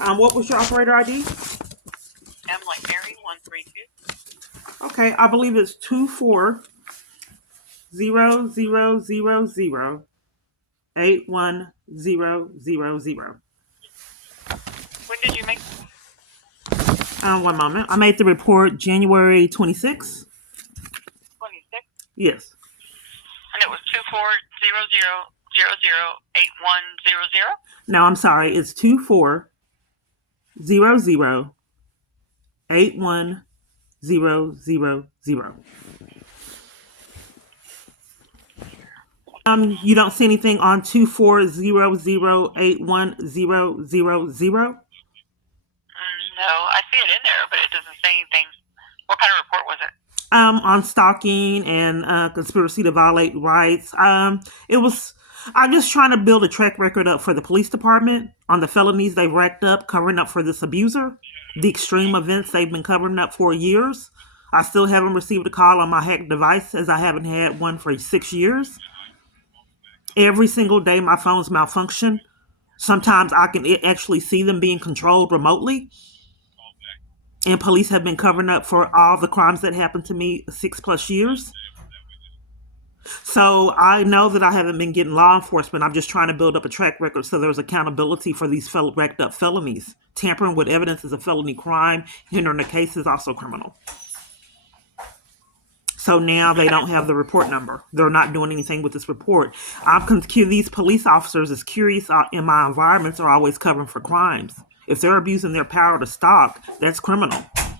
What was your operator ID? M like Mary 132. Okay, I believe it's 2400008100. When did you make 1 moment. I made the report January 26th. 26? Yes. And it was 2400008100. No, I'm sorry. It's 24008100. You don't see anything on 2400810000? No, I see it in there, but it doesn't say anything. What kind of report was it? On stalking and conspiracy to violate rights. I'm just trying to build a track record up for the police department on the felonies they've racked up covering up for this abuser, the extreme events they've been covering up for years. I still haven't received a call on my hacked device, as I haven't had one for 6 years. Every single day my phones malfunction. Sometimes I can actually see them being controlled remotely. And police have been covering up for all the crimes that happened to me 6+ years. So I know that I haven't been getting law enforcement. I'm just trying to build up a track record so there's accountability for these racked up felonies. Tampering with evidence is a felony crime. Hindering a case is also criminal. So now they don't have the report number. They're not doing anything with this report. These police officers, as curious in my environments, are always covering for crimes. If they're abusing their power to stalk, that's criminal. Right.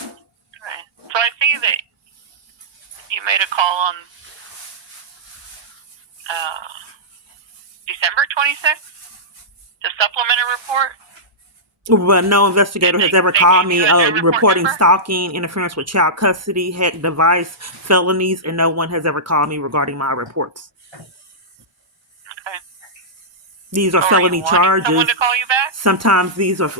So I see that you made a call on December 26th to supplement a report. But no investigator has ever called me reporting stalking, interference with child custody, hacked device, felonies, and no one has ever called me regarding my reports. Okay. These are felony charges. Someone to call you back? Sometimes these are...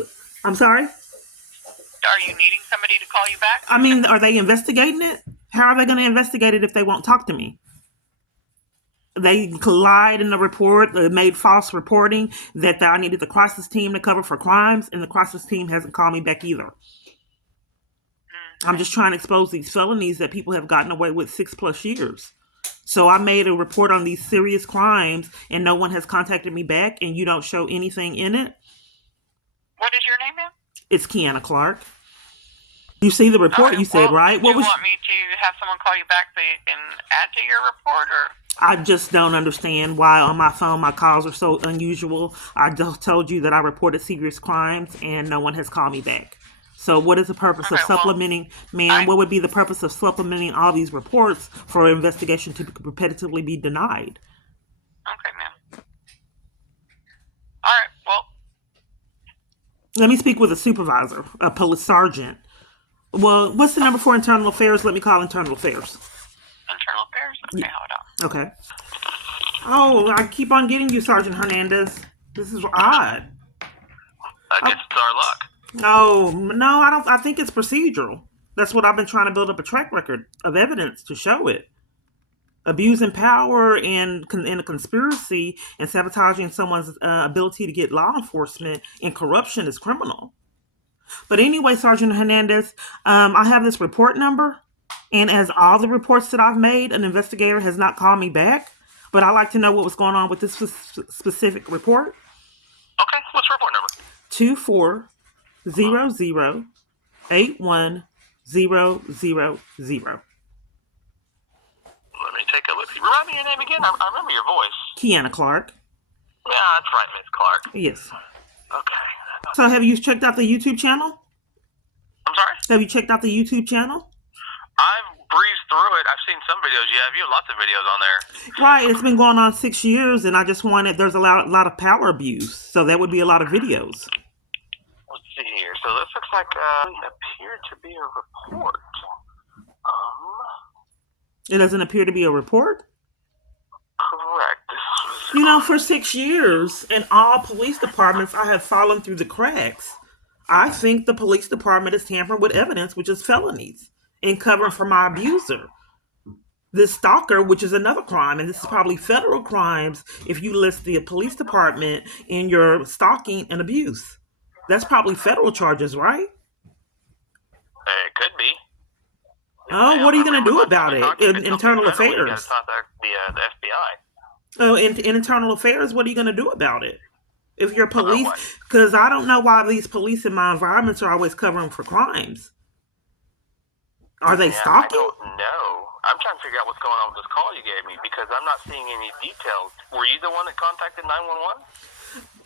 I'm sorry? Are you needing somebody to call you back? I mean, are they investigating it? How are they going to investigate it if they won't talk to me? They lied in the report, made false reporting that I needed the crisis team to cover for crimes, and the crisis team hasn't called me back either. I'm just trying to expose these felonies that people have gotten away with 6+ years. So I made a report on these serious crimes, and no one has contacted me back, and you don't show anything in it. What is your name, ma'am? It's Kiana Clark. You see the report, you said, right? Do you want me to have someone call you back so you can add to your report, or? I just don't understand why on my phone my calls are so unusual. I just told you that I reported serious crimes and no one has called me back. So what is the purpose of supplementing, ma'am? What would be the purpose of supplementing all these reports for investigation to repetitively be denied? Okay, ma'am. All right, well. Let me speak with a supervisor, a police sergeant. Well, what's the number for internal affairs? Let me call internal affairs. Internal affairs? Okay, hold on. Okay. Oh, I keep on getting you, Sergeant Hernandez. This is odd. I guess it's our luck. No, I don't. I think it's procedural. That's what I've been trying to build up a track record of evidence to show it. Abusing power and a conspiracy and sabotaging someone's ability to get law enforcement and corruption is criminal. But anyway, Sergeant Hernandez, I have this report number. And as all the reports that I've made, an investigator has not called me back. But I'd like to know what was going on with this specific report. Okay, what's the report number? 24008100. Let me take a look. Remind me your name again. I remember your voice. Kiana Clark. Yeah, that's right, Miss Clark. Yes. Okay. So have you checked out the YouTube channel? I'm sorry? Have you checked out the YouTube channel? I've breezed through it. I've seen some videos. Yeah, you have lots of videos on there. Right. It's been going on 6 years, and I just wanted, there's a lot of power abuse. So that would be a lot of videos. Let's see here. So this looks like appeared to be a report. It doesn't appear to be a report? Correct. For 6 years, in all police departments, I have fallen through the cracks. I think the police department is tampering with evidence, which is felonies, and covering for my abuser. This stalker, which is another crime, and this is probably federal crimes if you list the police department in your stalking and abuse. That's probably federal charges, right? It could be. Oh, Ma'am, what are you going to remember do last time about we it? talked, if it's something Internal federal, you got to affairs. contact the FBI. Oh, in internal affairs, what are you going to do about it? If you're About police, what? because I don't know why these police in my environments are always covering for crimes. Are they Man, I stalking? don't know. I'm trying to figure out what's going on with this call you gave me because I'm not seeing any details. Were you the one that contacted 911?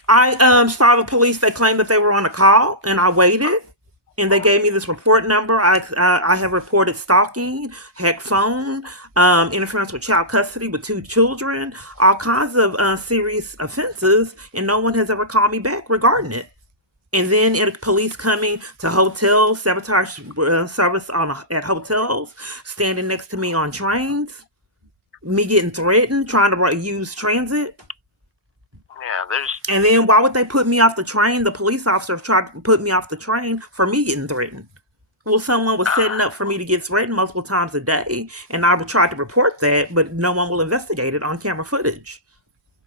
I saw the police. They claimed that they were on a call, and I waited. And they gave me this report number. I have reported stalking, hack phone, interference with child custody with 2 children, all kinds of serious offenses, and no one has ever called me back regarding it. And then police coming to hotels, sabotage service at hotels, standing next to me on trains, me getting threatened, trying to use transit. Yeah, there's. And then why would they put me off the train? The police officer tried to put me off the train for me getting threatened. Well, someone was setting up for me to get threatened multiple times a day, and I tried to report that, but no one will investigate it on camera footage.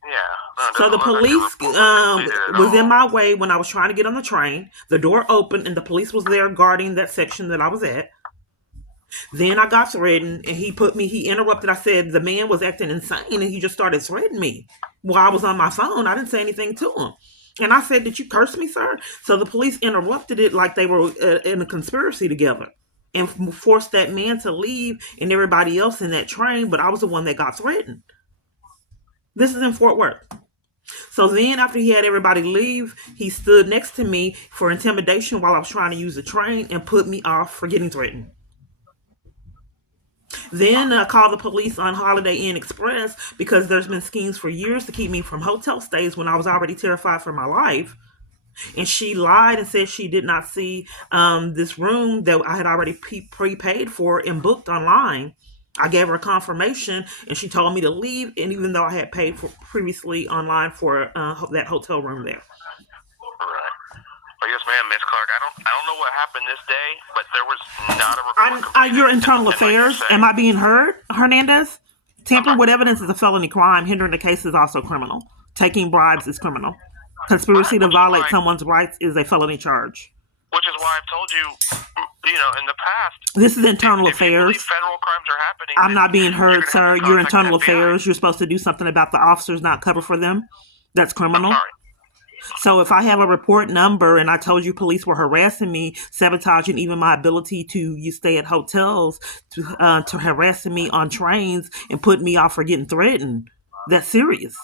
Yeah, no, it So doesn't the look like your police report was completed at was in all. my way when I was trying to get on the train. The door opened, and the police was there guarding that section that I was at. Then I got threatened, and he interrupted. I said the man was acting insane, and he just started threatening me while I was on my phone. I didn't say anything to him. And I said, "Did you curse me, sir?" So the police interrupted it like they were in a conspiracy together and forced that man to leave and everybody else in that train. But I was the one that got threatened. This is in Fort Worth. So then, after he had everybody leave, he stood next to me for intimidation while I was trying to use the train and put me off for getting threatened. Then called the police on Holiday Inn Express because there's been schemes for years to keep me from hotel stays when I was already terrified for my life. And she lied and said she did not see this room that I had already prepaid for and booked online. I gave her a confirmation and she told me to leave. And even though I had paid for previously online for that hotel room there. Right. Well, yes, ma'am, Miss Clark. I don't know what happened this day, but there was not a report completed. Your internal And like you affairs. say, Am I being heard, Hernandez? Tampering sorry. with evidence is a felony crime. Hindering the case is also criminal. Taking bribes is criminal. Right, Conspiracy to which is violate why someone's rights is a felony charge. I've told you, in the past, This is internal if you believe affairs. federal crimes are happening, I'm then not being you're heard, going to have sir. to Your contact internal the FBI. affairs. You're supposed to do something about the officers not cover for them. That's I'm criminal. sorry. So if I have a report number and I told you police were harassing me, sabotaging even my ability to stay at hotels, to harassing me on trains and putting me off for getting threatened, that's serious.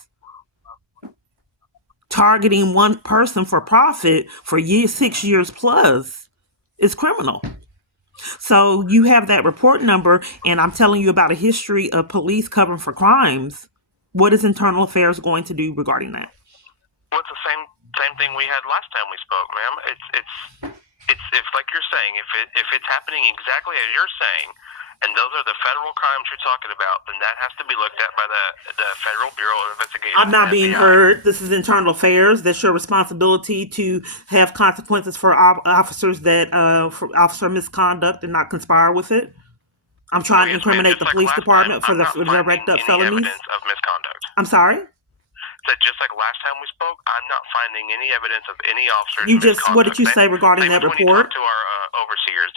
Targeting one person for profit for 6 years plus is criminal. So you have that report number, and I'm telling you about a history of police covering for crimes. What is internal affairs going to do regarding that? Well, it's the same thing we had last time we spoke, ma'am. It's if like you're saying, if it's happening exactly as you're saying, and those are the federal crimes you're talking about, then that has to be looked at by the Federal Bureau of Investigation. I'm not being heard. This is internal affairs. That's your responsibility to have consequences for officers for officer misconduct and not conspire with it. I'm trying to incriminate the police department for the direct up felonies. Evidence of misconduct. I'm sorry. That just like last time we spoke, I'm not finding any evidence of any officers. What did you say regarding that report? When you talk to our overseers,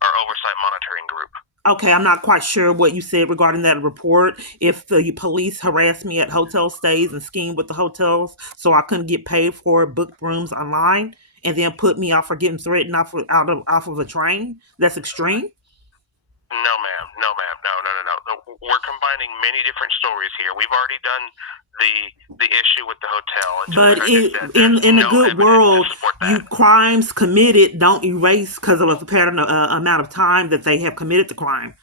our oversight monitoring group. Okay, I'm not quite sure what you said regarding that report. If the police harassed me at hotel stays and schemed with the hotels so I couldn't get paid for booked rooms online and then put me off for getting threatened off of a train, that's extreme. No, ma'am. No. We're combining many different stories here. We've already done the issue with the hotel. But in the good world, crimes committed don't erase because of a pattern amount of time that they have committed the crime.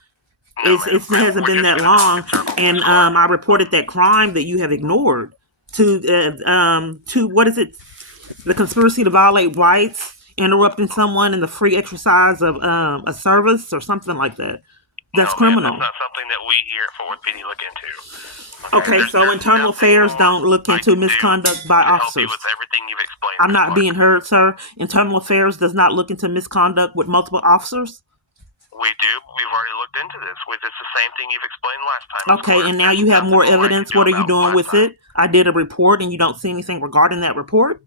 No, it hasn't been that long, and I reported that crime that you have ignored to what is it? The conspiracy to violate rights, interrupting someone in the free exercise of a service or something like that. That's criminal. That's not something that we here at Fort Worth PD look into. Okay, so internal affairs don't look into misconduct by officers. With everything you've explained. I'm not being heard, sir. Internal affairs does not look into misconduct with multiple officers. We do. We've already looked into this. It's the same thing you've explained last time. Okay, and now you have more evidence. What are you doing with it? I did a report, and you don't see anything regarding that report?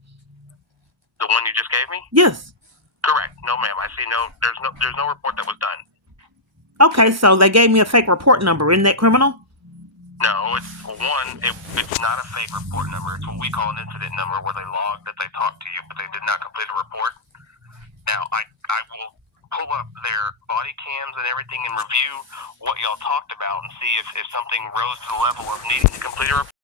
The one you just gave me? Yes. Correct. No, ma'am. I see no. There's no report that was done. Okay, so they gave me a fake report number. Isn't that criminal? No, it's not a fake report number. It's what we call an incident number, where they logged that they talked to you, but they did not complete a report. Now, I will pull up their body cams and everything and review what y'all talked about and see if something rose to the level of needing to complete a report.